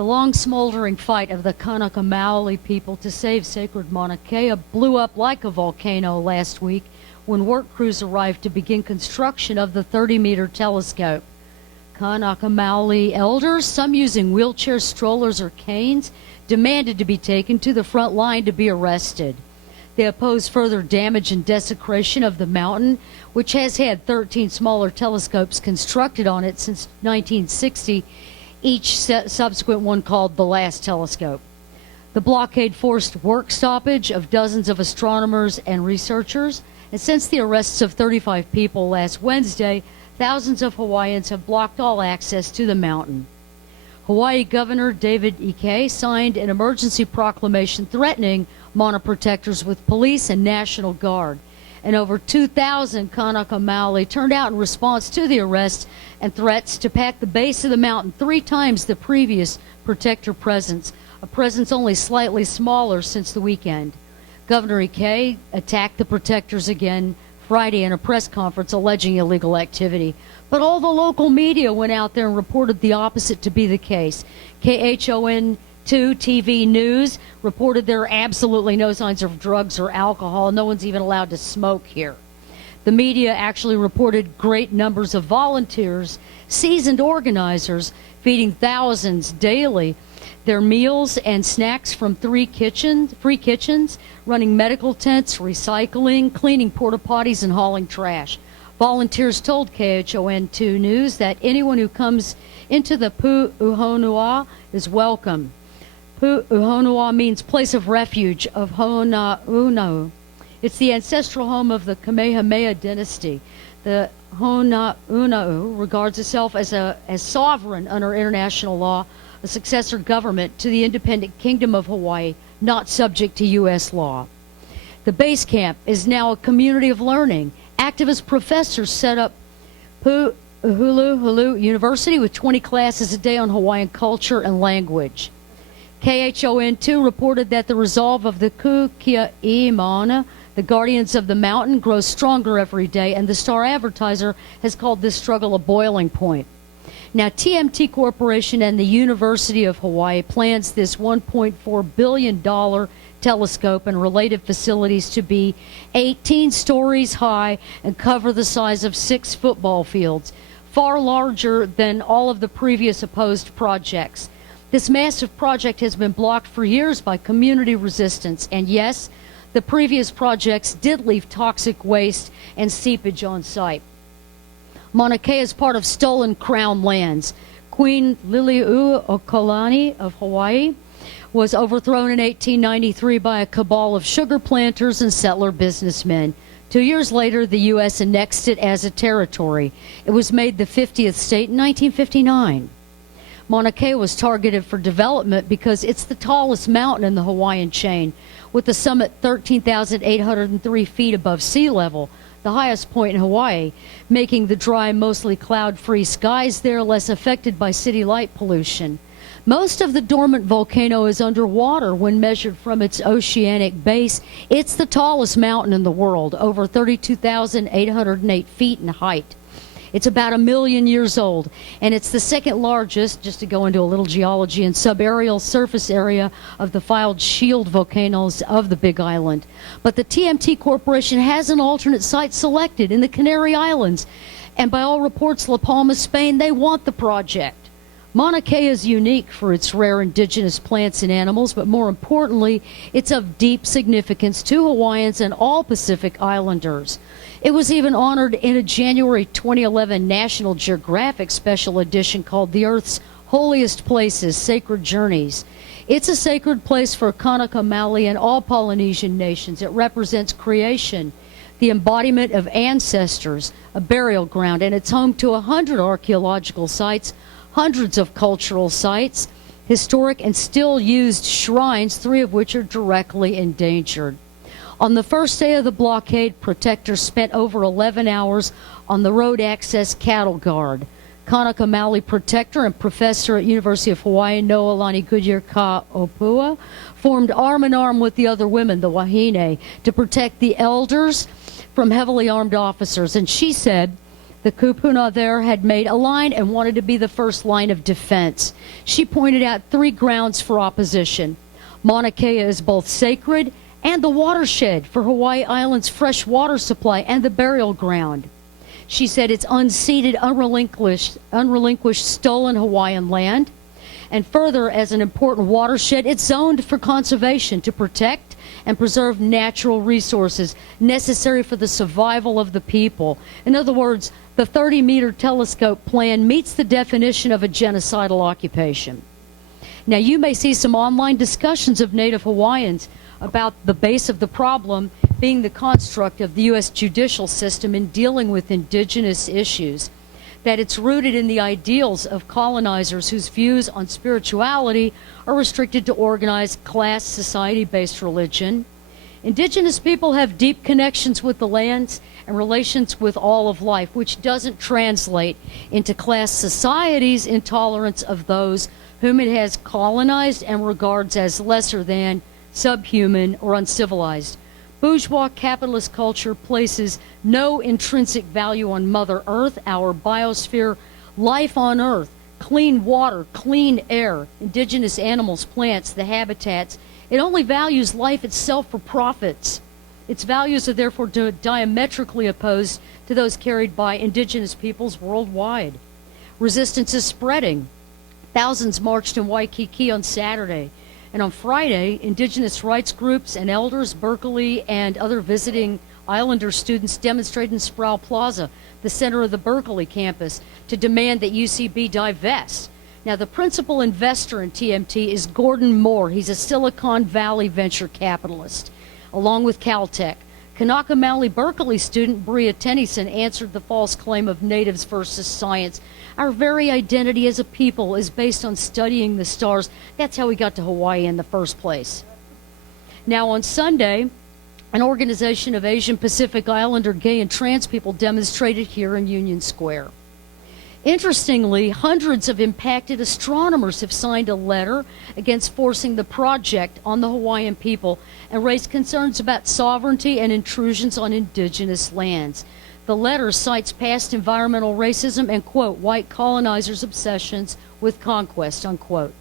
The long smoldering fight of the Kanaka Maoli people to save sacred Mauna Kea blew up like a volcano last week when work crews arrived to begin construction of the 30-meter telescope. Kanaka Maoli elders, some using wheelchairs, strollers, or canes, demanded to be taken to the front line to be arrested. They opposed further damage and desecration of the mountain, which has had 13 smaller telescopes constructed on it since 1960, each subsequent one called the last telescope. The blockade forced work stoppage of dozens of astronomers and researchers, and since the arrests of 35 people last Wednesday, thousands of Hawaiians have blocked all access to the mountain. Hawaii Governor David Ike signed an emergency proclamation threatening Mauna protectors with police and National Guard, and over 2,000 Kanaka Maoli turned out in response to the arrest and threats to pack the base of the mountain 3 times the previous protector presence, a presence only slightly smaller since the weekend. Governor Ike attacked the protectors again Friday in a press conference alleging illegal activity. But all the local media went out there and reported the opposite to be the case. KHON2 TV News reported there are absolutely no signs of drugs or alcohol. No one's even allowed to smoke here. The media actually reported great numbers of volunteers, seasoned organizers, feeding thousands daily their meals and snacks from free kitchens, running medical tents, recycling, cleaning porta potties, and hauling trash. Volunteers told KHON2 News that anyone who comes into the Pu'uhonua is welcome. Pu'uhonua means place of refuge of Ho'onaunau. It's the ancestral home of the Kamehameha dynasty. The Ho'onaunau regards itself as sovereign under international law, a successor government to the independent Kingdom of Hawaii, not subject to U.S. law. The base camp is now a community of learning. Activist professors set up Pu'uhulu University with 20 classes a day on Hawaiian culture and language. KHON2 reported that the resolve of the Kukia'i Mauna, the guardians of the mountain, grows stronger every day, and the Star Advertiser has called this struggle a boiling point. Now, TMT Corporation and the University of Hawaii plans this $1.4 billion telescope and related facilities to be 18 stories high and cover the size of 6 football fields, far larger than all of the previous opposed projects. This massive project has been blocked for years by community resistance, and yes, the previous projects did leave toxic waste and seepage on site. Mauna Kea is part of stolen crown lands. Queen Liliuokalani of Hawaii was overthrown in 1893 by a cabal of sugar planters and settler businessmen. 2 years later, the U.S. annexed it as a territory. It was made the 50th state in 1959. Mauna Kea was targeted for development because it's the tallest mountain in the Hawaiian chain, with the summit 13,803 feet above sea level, the highest point in Hawaii, making the dry, mostly cloud-free skies there less affected by city light pollution. Most of the dormant volcano is underwater when measured from its oceanic base. It's the tallest mountain in the world, over 32,808 feet in height. It's about 1 million years old, and it's the second largest, just to go into a little geology, and subaerial surface area of the filed shield volcanoes of the Big Island. But the TMT Corporation has an alternate site selected in the Canary Islands, and by all reports, La Palma, Spain, they want the project. Mauna Kea is unique for its rare indigenous plants and animals, but more importantly, it's of deep significance to Hawaiians and all Pacific Islanders. It was even honored in a January 2011 National Geographic special edition called The Earth's Holiest Places, Sacred Journeys. It's a sacred place for Kanaka Maoli and all Polynesian nations. It represents creation, the embodiment of ancestors, a burial ground, and it's home to 100 archaeological sites, hundreds of cultural sites, historic and still used shrines, 3 of which are directly endangered. On the first day of the blockade, protectors spent over 11 hours on the road access cattle guard. Kanaka Maoli protector and professor at University of Hawaii, Noelani Goodyear Ka'opua, formed arm in arm with the other women, the Wahine, to protect the elders from heavily armed officers. And she said The kupuna there had made a line and wanted to be the first line of defense. She pointed out 3 grounds for opposition. Mauna Kea is both sacred and the watershed for Hawaii Island's fresh water supply and the burial ground. She said it's unceded, unrelinquished stolen Hawaiian land. And further, as an important watershed, it's zoned for conservation to protect and preserve natural resources necessary for the survival of the people. In other words, the 30-meter telescope plan meets the definition of a genocidal occupation. Now, you may see some online discussions of Native Hawaiians about the base of the problem being the construct of the U.S. judicial system in dealing with indigenous issues, that it's rooted in the ideals of colonizers whose views on spirituality are restricted to organized class society-based religion. Indigenous people have deep connections with the lands and relations with all of life, which doesn't translate into class society's intolerance of those whom it has colonized and regards as lesser than, subhuman, or uncivilized. Bourgeois capitalist culture places no intrinsic value on Mother Earth, our biosphere, life on Earth, clean water, clean air, indigenous animals, plants, the habitats. It only values life itself for profits. Its values are therefore diametrically opposed to those carried by indigenous peoples worldwide. Resistance is spreading. Thousands marched in Waikiki on Saturday. And on Friday, indigenous rights groups and elders, Berkeley, and other visiting Islander students demonstrated in Sproul Plaza, the center of the Berkeley campus, to demand that UCB divest. Now, the principal investor in TMT is Gordon Moore. He's a Silicon Valley venture capitalist, along with Caltech. Kanaka Maoli Berkeley student Bria Tennyson answered the false claim of natives versus science. Our very identity as a people is based on studying the stars. That's how we got to Hawaii in the first place. Now, on Sunday, an organization of Asian Pacific Islander gay and trans people demonstrated here in Union Square. Interestingly, hundreds of impacted astronomers have signed a letter against forcing the project on the Hawaiian people and raised concerns about sovereignty and intrusions on indigenous lands. The letter cites past environmental racism and, quote, white colonizers' obsessions with conquest, unquote.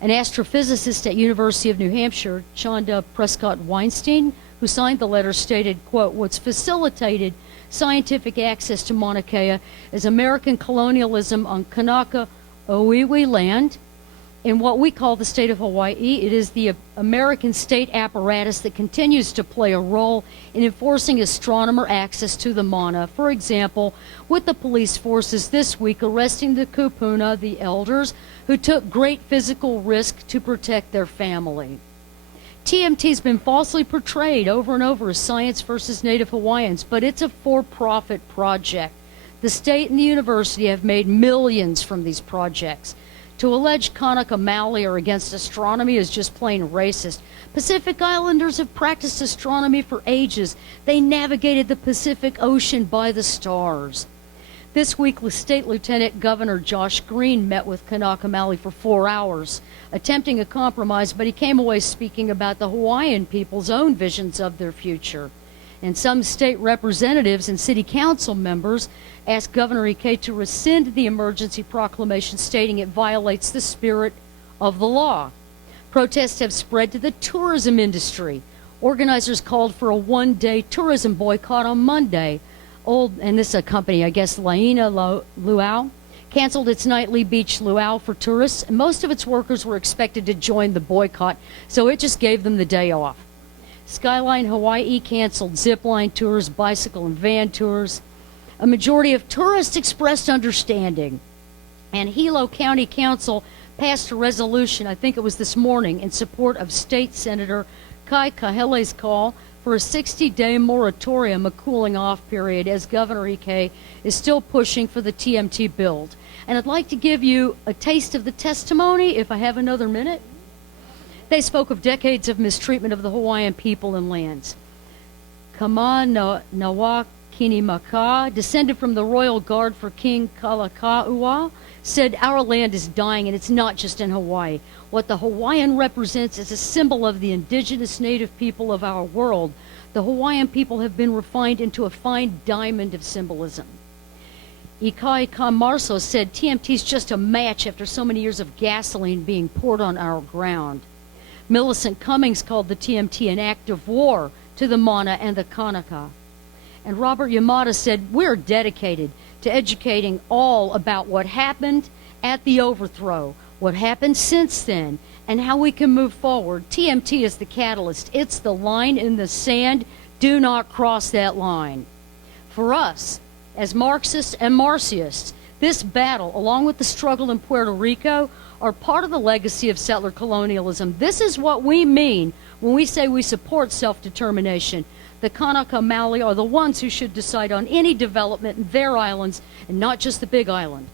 An astrophysicist at University of New Hampshire, Chanda Prescott Weinstein, who signed the letter, stated, quote, what's facilitated scientific access to Mauna Kea is American colonialism on Kanaka Maoli land in what we call the state of Hawaii. It is the American state apparatus that continues to play a role in enforcing astronomer access to the Mauna. For example, with the police forces this week arresting the kupuna, the elders, who took great physical risk to protect their family. TMT's been falsely portrayed over and over as science versus Native Hawaiians, but it's a for-profit project. The state and the university have made millions from these projects. To allege Kanaka Maoli are against astronomy is just plain racist. Pacific Islanders have practiced astronomy for ages. They navigated the Pacific Ocean by the stars. This week, State Lieutenant Governor Josh Green met with Kanaka Maoli for 4 hours, attempting a compromise, but he came away speaking about the Hawaiian people's own visions of their future. And some state representatives and city council members asked Governor Ike to rescind the emergency proclamation, stating it violates the spirit of the law. Protests have spread to the tourism industry. Organizers called for a one-day tourism boycott on Monday. And this is a company, I guess, Laina Luau, canceled its nightly beach luau for tourists, and most of its workers were expected to join the boycott, so it just gave them the day off. Skyline Hawaii canceled zipline tours, bicycle and van tours. A majority of tourists expressed understanding, and Hilo County Council passed a resolution, I think it was this morning, in support of State Senator Kai Kahele's call for a 60-day moratorium, a cooling-off period, as Governor Ike is still pushing for the TMT build. And I'd like to give you a taste of the testimony, if I have another minute. They spoke of decades of mistreatment of the Hawaiian people and lands. Kama Nawa Kinimaka, descended from the royal guard for King Kalakaua, said, our land is dying, and it's not just in Hawaii. What the Hawaiian represents is a symbol of the indigenous native people of our world. The Hawaiian people have been refined into a fine diamond of symbolism. Ikai Kamarso said TMT is just a match after so many years of gasoline being poured on our ground. Millicent Cummings called the TMT an act of war to the Mana and the Kanaka. And Robert Yamada said, we're dedicated to educating all about what happened at the overthrow, what happened since then, and how we can move forward. TMT is the catalyst. It's the line in the sand. Do not cross that line. For us, as Marxists and Marxists, this battle, along with the struggle in Puerto Rico, are part of the legacy of settler colonialism. This is what we mean when we say we support self-determination. The Kanaka Maoli are the ones who should decide on any development in their islands and not just the Big Island.